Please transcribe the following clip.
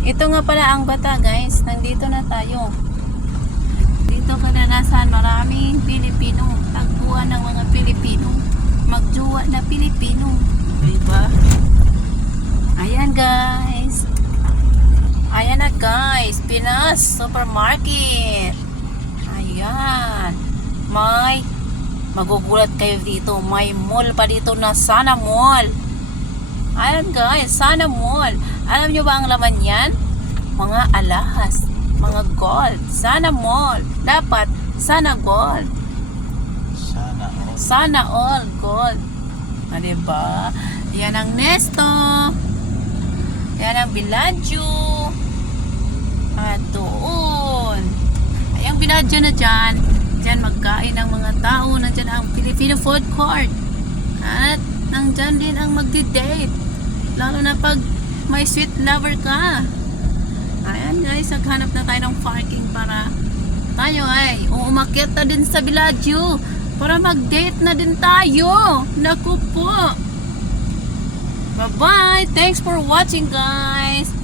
Ito nga pala ang bata, guys. Nandito na tayo. Dito kadalasan maraming Pilipino. Tagpuan ng mga Pilipino. Magjuwa na Pilipino. Diba? Ayan, guys. Ayan na, guys. Pinas Supermarket. Ayan. Magugulat kayo dito. May mall pa dito na Sana Mall. Ayan, guys. Sana Mall. Alam nyo ba ang laman yan? Mga alahas. Mga gold. Sana Mall. Dapat Sana Gold. Sana all gold. Diba? Yan ang Nesto. Yan ang Bellagio. At doon. Ay, ang Bellagio na dyan. Dyan magkain ang mga tao. Nandyan ang Filipino food court. At nandyan din ang magdi-date. Lalo na pag may sweet lover ka. Ayan, guys, naghanap na tayo ng parking para tayo ay umakyat na din sa Bellagio para mag-date na din tayo. Naku po. Bye-bye. Thanks for watching, guys.